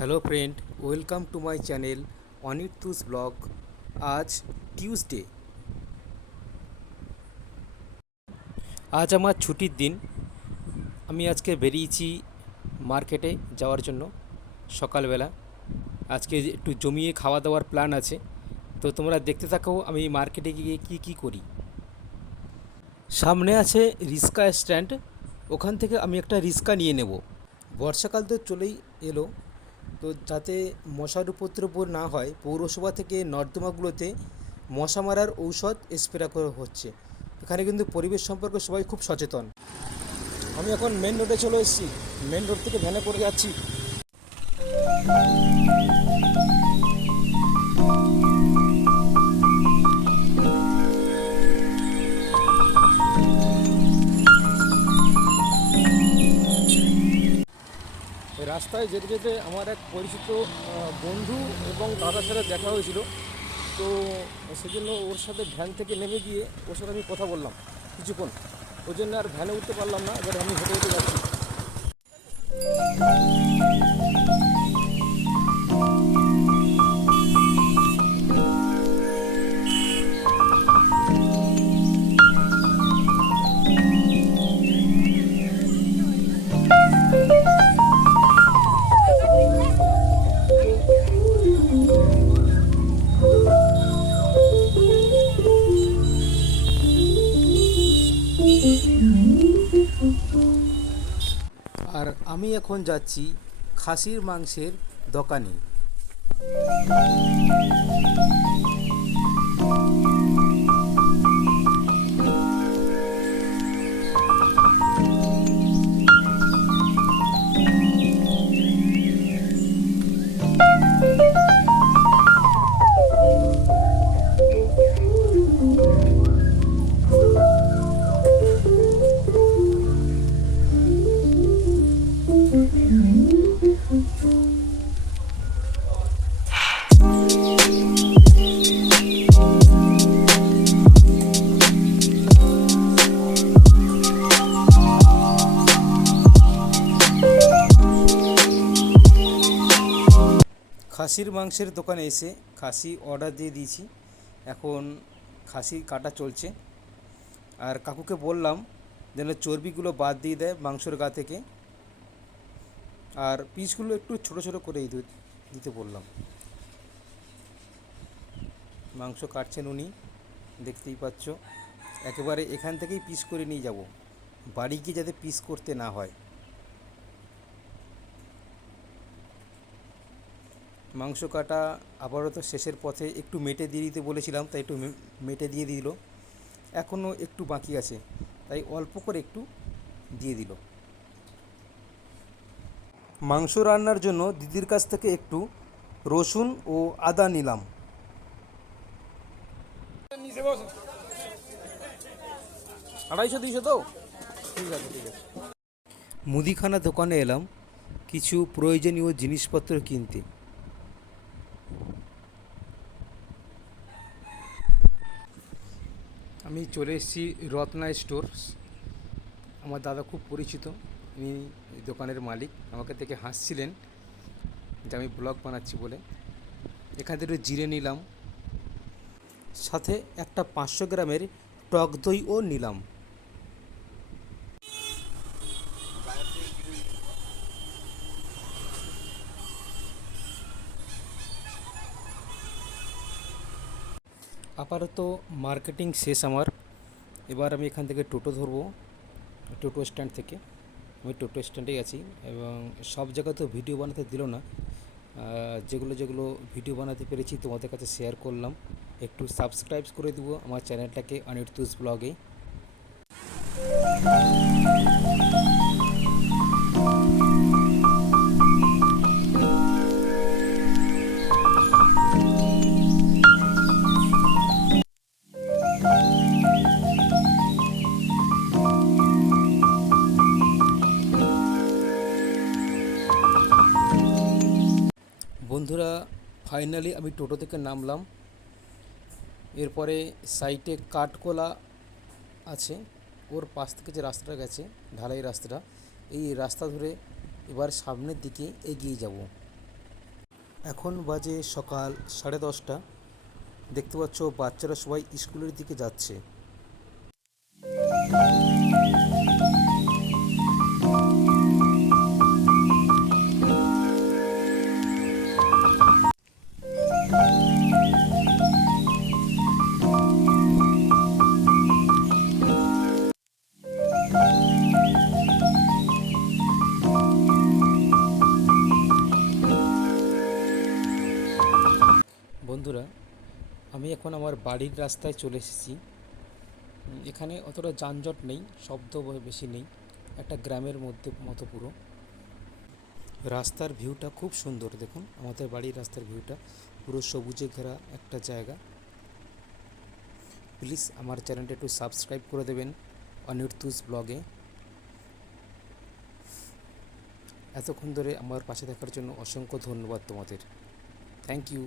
Hello friend, welcome to my channel অনির্তুস blog. আজ Tuesday, আজ আমার ছুটির দিন। আমি আজকে বেরিয়েছি মার্কেটে যাওয়ার জন্য সকালবেলা। আজকে একটু জমিয়ে খাওয়া দাওয়ার প্ল্যান আছে, তো তোমরা দেখতে থাকো আমি মার্কেটে গিয়ে কি কি করি। সামনে আছে রিক্সা স্ট্যান্ড, ওখান থেকে আমি একটা রিক্সা নিয়ে নেব। বর্ষাকাল তো চলেই এলো, তো যাতে মশার উপদ্রব না হয় পৌরসভা থেকে নর্দমাগুলোতে মশা মারার ঔষধ স্প্রে করা হচ্ছে। এখানে কিন্তু পরিবেশ সম্পর্কে সবাই খুব সচেতন। আমি এখন মেন রোডে চলে এসেছি, মেন রোড থেকে ভ্যানে করে যাচ্ছি। এই রাস্তায় যেতে যেতে আমার এক পরিচিত বন্ধু এবং দাদার সাথে দেখা হয়েছিল, তো সেজন্য ওর সাথে ভ্যান থেকে নেমে গিয়ে ওর সাথে আমি কথা বললাম কিছুক্ষণ। ওই জন্য আর ভ্যানে উঠতে পারলাম না, এবার আমি হেঁটে হেঁটে যাচ্ছি। আর আমি এখন যাচ্ছি খাসির মাংসের দোকানে। খাসির মাংসের দোকানে এসে খাসি অর্ডার দিয়ে দিয়েছি। এখন খাসি কাটা চলছে, আর কাকুকে বললাম যেন চর্বিগুলো বাদ দিয়ে দেয় মাংসর গা থেকে, আর পিসগুলো একটু ছোট ছোট করে দিতে বললাম। মাংস কাটছেন উনি, দেখতেই পাচ্ছ। একেবারে এখান থেকেই পিস করে নিয়ে যাব, বাড়ি গিয়ে যাতে পিস করতে না হয়। মাংস কাটা আপাতত শেষের পথে, একটু মেটে দিয়ে দিতে বলেছিলাম, তাই একটু মেটে দিয়ে দিল। এখনও একটু বাকি আছে, তাই অল্প করে একটু দিয়ে দিল। মাংস রান্নার জন্য দিদির কাছ থেকে একটু রসুন ও আদা নিলাম। আড়াইশো 200 তো ঠিক আছে, ঠিক আছে। মুদিখানা দোকানে এলাম কিছু প্রয়োজনীয় জিনিসপত্র কিনতে। আমি চলে এসেছি রত্না স্টোরস। আমার দাদা খুব পরিচিত, উনি দোকানের মালিক। আমাকে দেখে হাসছিলেন যে আমি ব্লগ বানাচ্ছি বলে। এখান থেকে জিরে নিলাম, সাথে একটা 500 গ্রামের টক দইও নিলাম। আপাতত মার্কেটিং শেষ আমার। এবার আমি এখান থেকে টোটো ধরবো, টোটো স্ট্যান্ড থেকে। আমি টোটো স্ট্যান্ডেই আছি, এবং সব জায়গাতেও ভিডিও বানাতে দিল না। যেগুলো যেগুলো ভিডিও বানাতে পেরেছি তোমাদের কাছে শেয়ার করলাম। একটু সাবস্ক্রাইব করে দেবো আমার চ্যানেলটাকে, অনির্তুস ব্লগে। বন্ধুরা, ফাইনালি আমি টোটো থেকে নামলাম। এরপরে সাইটে কাঠকোলা আছে, ওর পাশ থেকে যে রাস্তাটা গেছে, ঢালাই রাস্তাটা, এই রাস্তা ধরে এবার সামনের দিকে এগিয়ে যাব। এখন বাজে সকাল 10:30। দেখতে পাচ্ছ বাচ্চারা সবাই স্কুলের দিকে যাচ্ছে। বন্ধুরা, আমি এখন আমার বাড়ির রাস্তায় চলে এসেছি। এখানে অতটা যানজট নেই, শব্দ বেশি নেই, একটা গ্রামের মধ্যে মতো পুরো। রাস্তার ভিউটা খুব সুন্দর, দেখুন আমাদের বাড়ির রাস্তার ভিউটা পুরো সবুজে ঘেরা একটা জায়গা। প্লিজ আমার চ্যানেলটা একটু সাবস্ক্রাইব করে দেবেন অনিরতুস ব্লগে। এতক্ষণ ধরে আমার পাশে থাকার জন্য অসংখ্য ধন্যবাদ তোমাদের। Thank you.